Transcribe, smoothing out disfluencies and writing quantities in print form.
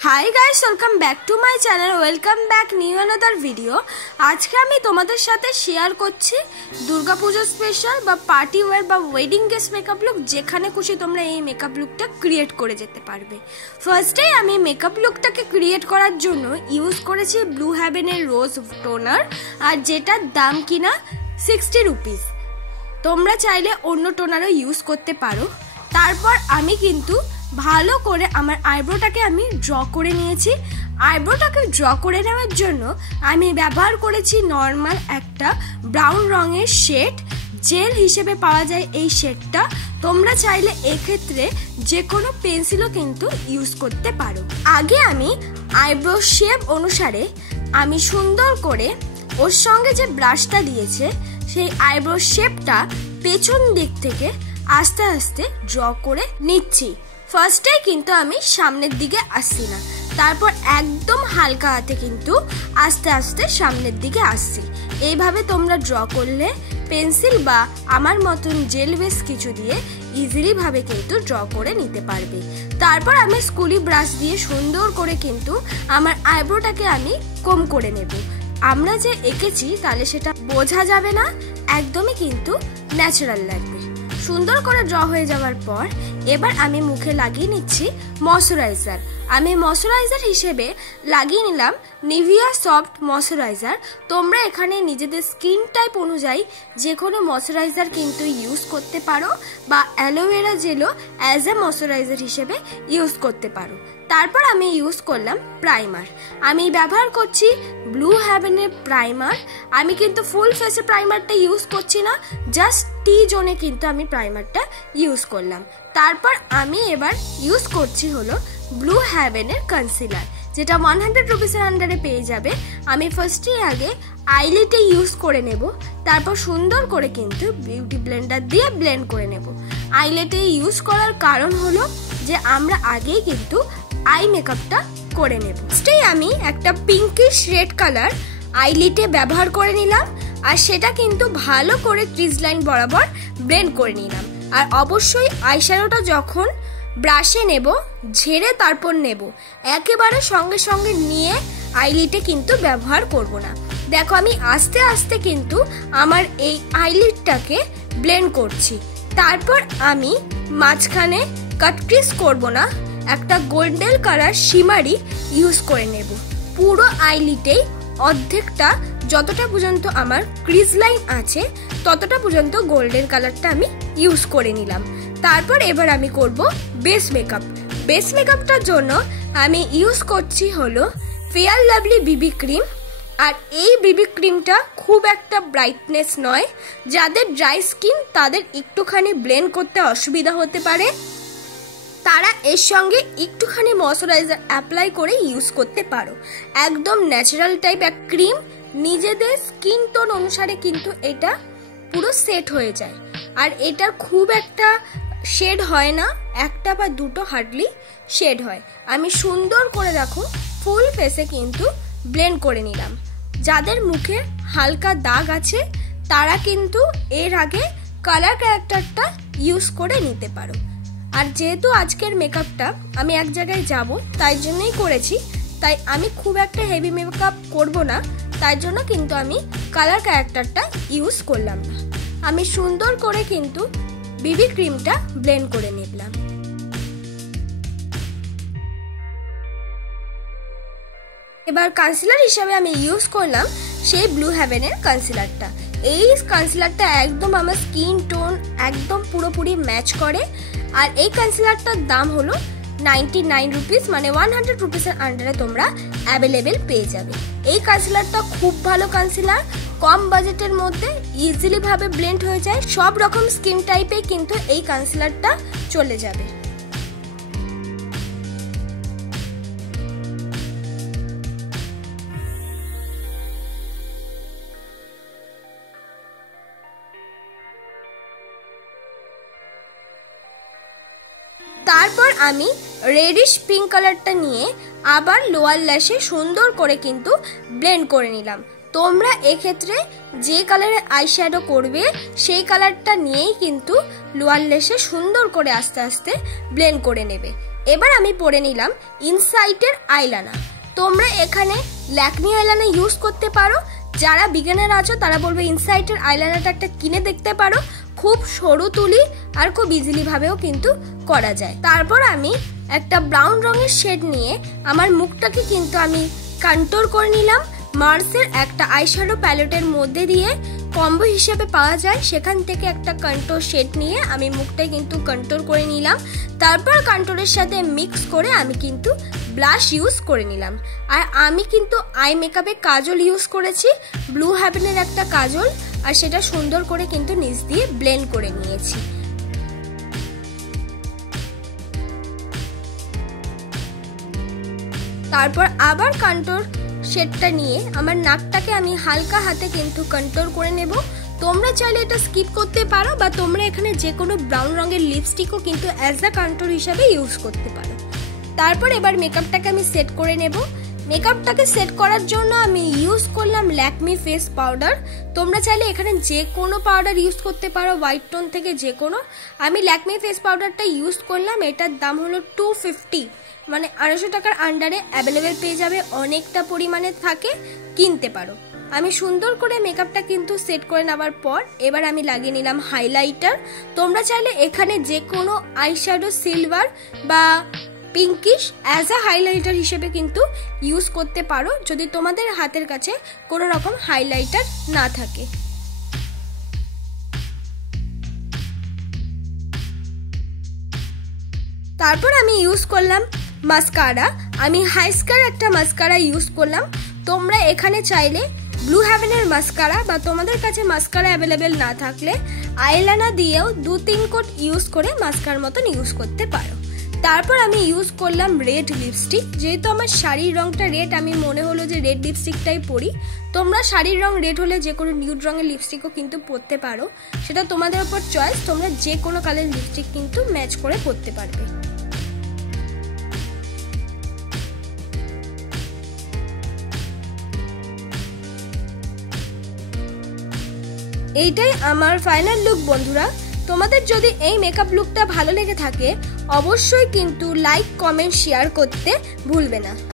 Hi guys, welcome back to my channel. Welcome back new another video. আজকে আমি তোমাদের সাথে শেয়ার করছি দুর্গাপুজো স্পেশাল বা পার্টি ওয়্যার বা ওয়েডিং গেস্ট মেকআপ লুক। যেখানে খুশি তোমরা এই মেকআপ লুকটা ক্রিয়েট করে যেতে পারবে। ফার্স্টেই আমি মেকআপ লুকটাকে ক্রিয়েট করার জন্য ইউজ করেছি ব্লু হেভেনের রোজ টোনার, আর যেটার দাম কিনা 60 রুপিস। তোমরা চাইলে অন্য টোনারও ইউজ করতে পারো। তারপর আমি কিন্তু ভালো করে আমার আইব্রোটাকে আমি ড্র করে নিয়েছি। আইব্রোটাকে ড্র করে নেওয়ার জন্য আমি ব্যবহার করেছি নর্মাল একটা ব্রাউন রঙের শেড, জেল হিসেবে পাওয়া যায় এই শেডটা। তোমরা চাইলে এক্ষেত্রে যে কোনো পেন্সিলও কিন্তু ইউজ করতে পারো। আগে আমি আইব্রো শেপ অনুসারে আমি সুন্দর করে ওর সঙ্গে যে ব্রাশটা দিয়েছে সেই আইব্রো শেপটা পেছন দিক থেকে আস্তে আস্তে ড্র করে নিচ্ছি। ফার্স্টে কিন্তু আমি সামনের দিকে আসছি না, তারপর একদম হালকা হাতে কিন্তু আস্তে আস্তে সামনের দিকে আসছি। এইভাবে তোমরা ড্র করলে পেন্সিল বা আমার মতন জেল বেস কিছু দিয়ে ইজিলি ভাবে কিন্তু ড্র করে নিতে পারবে। তারপর আমি স্কুলি ব্রাশ দিয়ে সুন্দর করে কিন্তু আমার আইব্রোটাকে আমি কম করে নেব। আমরা যে এঁকেছি তাহলে সেটা বোঝা যাবে না, একদমই কিন্তু ন্যাচারাল লাগবে। সুন্দর করে ড্র হয়ে যাওয়ার পর এবার আমি মুখে লাগিয়ে নিচ্ছি ময়শ্চারাইজার। আমি ময়শ্চারাইজার হিসেবে লাগিয়ে নিলাম নিভিয়া সফট ময়শ্চারাইজার। তোমরা এখানে নিজেদের স্কিন টাইপ অনুযায়ী যে কোনো ময়শ্চারাইজার কিন্তু ইউজ করতে পারো, বা অ্যালোভেরা জেলও অ্যাজ এ ময়শ্চারাইজার হিসেবে ইউজ করতে পারো। তারপর আমি ইউজ করলাম প্রাইমার। আমি ব্যবহার করছি ব্লু হেভেনের প্রাইমার। আমি কিন্তু ফুল ফেসে প্রাইমারটা ইউজ করছি না, জাস্ট টি জোনে কিন্তু আমি প্রাইমারটা ইউজ করলাম। তারপর আমি এবার ইউজ করছি হলো ব্লু হেভেনের কনসিলার, যেটা 100 রুপিসের আন্ডারে পেয়ে যাবে। আমি ফার্স্টে আগে আইলিটে ইউজ করে নেব, তারপর সুন্দর করে কিন্তু বিউটি ব্লেন্ডার দিয়ে ব্লেন্ড করে নেব। আইলিটে ইউজ করার কারণ হলো যে আমরা আগেই কিন্তু আই মেকআপটা করে নেব। ফার্স্টেই আমি একটা পিঙ্কিশ রেড কালার আইলিটে ব্যবহার করে নিলাম, আর সেটা কিন্তু ভালো করে ক্রিজ লাইন বরাবর ব্লেন্ড করে নিলাম। আর অবশ্যই আইশ্যাডোটা যখন ব্রাশে নেব ঝেড়ে তারপর নেব, একেবারে সঙ্গে সঙ্গে নিয়ে আইলিটে কিন্তু ব্যবহার করব না। দেখো আমি আস্তে আস্তে কিন্তু আমার এই আইলিটটাকে ব্লেন্ড করছি। তারপর আমি মাঝখানে কাট ক্রিজ করব না, একটা গোল্ডেন কালার শিমারি ইউজ করে নেব। পুরো আইলিটেই অর্ধেকটা যতটা পর্যন্ত আমার ক্রিজ লাইন আছে ততটা পর্যন্ত গোল্ডেন কালারটা আমি ইউজ করে নিলাম। তারপর এবার আমি করব বেস মেকআপ। বেস মেকআপটার জন্য আমি ইউজ করছি হলো ফেয়ার লাভলি বিবি ক্রিম। আর এই বিবি ক্রিমটা খুব একটা ব্রাইটনেস নয়, যাদের ড্রাই স্কিন তাদের একটুখানি ব্লেন্ড করতে অসুবিধা হতে পারে, তারা এর সঙ্গে একটুখানি ময়শ্চারাইজার অ্যাপ্লাই করে ইউজ করতে পারো। একদম ন্যাচারাল টাইপ এক ক্রিম, নিজেদের স্কিন টোন অনুসারে কিন্তু এটা পুরো সেট হয়ে যায়। আর এটার খুব একটা শেড হয় না, একটা বা দুটো হার্ডলি শেড হয়। আমি সুন্দর করে দেখো ফুল ফেসে কিন্তু ব্লেন্ড করে নিলাম। যাদের মুখে হালকা দাগ আছে তারা কিন্তু এর আগে কালার ক্যারেক্টারটা ইউজ করে নিতে পারো। আর যেহেতু আজকের মেকআপটা আমি এক জায়গায় যাব তাই জন্যই করেছি, তাই আমি খুব একটা হেভি মেকআপ করব না, তাই জন্য কিন্তু আমি কালার ক্যারেক্টারটা ইউজ করলাম না। আমি সুন্দর করে কিন্তু বিবি ক্রিমটা ব্লেন্ড করে নিলাম। এবার কনসিলার হিসেবে আমি ইউজ করলাম সেই ব্লু হেভেনের কনসিলারটা। এই কনসিলারটা একদম আমার স্কিন টোন একদম পুরোপুরি ম্যাচ করে। আর এই কনসিলারটার দাম হলো 99 রুপিস, মানে 100 রুপিসের আন্ডারে তোমরা অ্যাভেলেবেল পেয়ে যাবে। এই কনসিলারটা খুব ভালো কনসিলার, কম বাজেটের মধ্যে ইজিলি ভাবে ব্লেন্ড হয়ে যায়। সব রকম স্কিন টাইপে কিন্তু এই কনসিলারটা চলে যাবে। তারপর আমি রেডিশ পিঙ্ক কালারটা নিয়ে আবার লোয়ার ল্যাশে সুন্দর করে কিন্তু ব্লেন্ড করে নিলাম। তোমরা এক্ষেত্রে যে কালারের আইশ্যাডো করবে সেই কালারটা নিয়েই কিন্তু লোয়ার ল্যাশে সুন্দর করে আস্তে আস্তে ব্লেন্ড করে নেবে। এবার আমি পরে নিলাম ইনসাইটের আইলাইনার। তোমরা এখানে ল্যাকমি আইলাইনার ইউজ করতে পারো। যারা বিগিনার আছো তারা বলবে ইনসাইটের আইলাইনারটা একটা কিনে দেখতে পারো। খুব সরু তুলি আর খুব ইজিলি ভাবেও কিন্তু করা যায়। তারপর আমি একটা ব্রাউন রঙের শেড নিয়ে আমার মুখটাকে কিন্তু আমি কন্ট্রোল করে নিলাম। মার্সের একটা আইশ্যাডো প্যালেটের মধ্যে দিয়ে কম্বো হিসেবে পাওয়া যায়, সেখান থেকে একটা কন্ট্রোল শেড নিয়ে আমি মুখটা কিন্তু কন্ট্রোল করে নিলাম। তারপর কন্ট্রোলের সাথে মিক্স করে আমি কিন্তু ব্লাশ ইউজ করে নিলাম। আর আমি কিন্তু আই মেকআপে কাজল ইউজ করেছি, ব্লু হেভেনের একটা কাজল, আর সেটা সুন্দর করে কিন্তু নিচ দিয়ে ব্লেন্ড করে নিয়েছি। তারপর আবার কন্ট্রোল শেডটা নিয়ে আমার নাকটাকে আমি হালকা হাতে কিন্তু কন্ট্রোল করে নেব। তোমরা চাইলে এটা স্কিপ করতে পারো বা তোমরা এখানে যে কোনো ব্রাউন রঙের লিপস্টিকও কিন্তু অ্যাজ আ কন্ট্রোল হিসাবে ইউজ করতে পারো। তারপর এবার মেকআপটাকে আমি সেট করে নেব। মেকআপটাকে সেট করার জন্য আমি ইউজ করলাম ল্যাকমি ফেস পাউডার। তোমরা চাইলে এখানে যে কোনো পাউডার ইউজ করতে পারো, হোয়াইট টোন থেকে যে কোনো। আমি ল্যাকমি ফেস পাউডারটা ইউজ করলাম। এটার দাম হলো 250, মানে 250 টাকার আন্ডারে অ্যাভেলেবেল পেয়ে যাবে, অনেকটা পরিমাণে থাকে, কিনতে পারো। আমি সুন্দর করে মেকআপটা কিন্তু সেট করে নেওয়ার পর এবার আমি লাগিয়ে নিলাম হাইলাইটার। তোমরা চাইলে এখানে যে কোনো আইশ্যাডো সিলভার বা পিঙ্কিশ অ্যাজ আ হাইলাইটার হিসেবে কিন্তু ইউজ করতে পারো, যদি তোমাদের হাতের কাছে কোনো রকম হাইলাইটার না থাকে। তারপর আমি ইউজ করলাম মাস্কারা। আমি হাইস্কার একটা মাস্কারা ইউজ করলাম। তোমরা এখানে চাইলে ব্লু হেভেনের মাস্কারা বা তোমাদের কাছে মাস্কারা অ্যাভেলেবেল না থাকলে আইলাইনার দিয়েও 2-3 কোট ইউজ করে মাস্কার মতন ইউজ করতে পারো। তারপর আমি ইউজ করলাম রেড লিপস্টিক। যেহেতু আমার শাড়ির রঙটা রেড, আমি মনে হলো যে রেড লিপস্টিকটাই পরি। তোমরা শাড়ির রং রেড হলে যে কোনো নিউড রঙের লিপস্টিকও কিন্তু পরতে পারো, সেটা তোমাদের উপর চয়েস। তোমরা যে কোনো কালার লিপস্টিক কিন্তু ম্যাচ করে পরতে পারবে। এইটাই আমার ফাইনাল লুক বন্ধুরা। তোমাদের যদি এই মেকআপ লুকটা ভালো লেগে থাকে অবশ্যই কিন্তু লাইক, কমেন্ট, শেয়ার করতে ভুলবে না।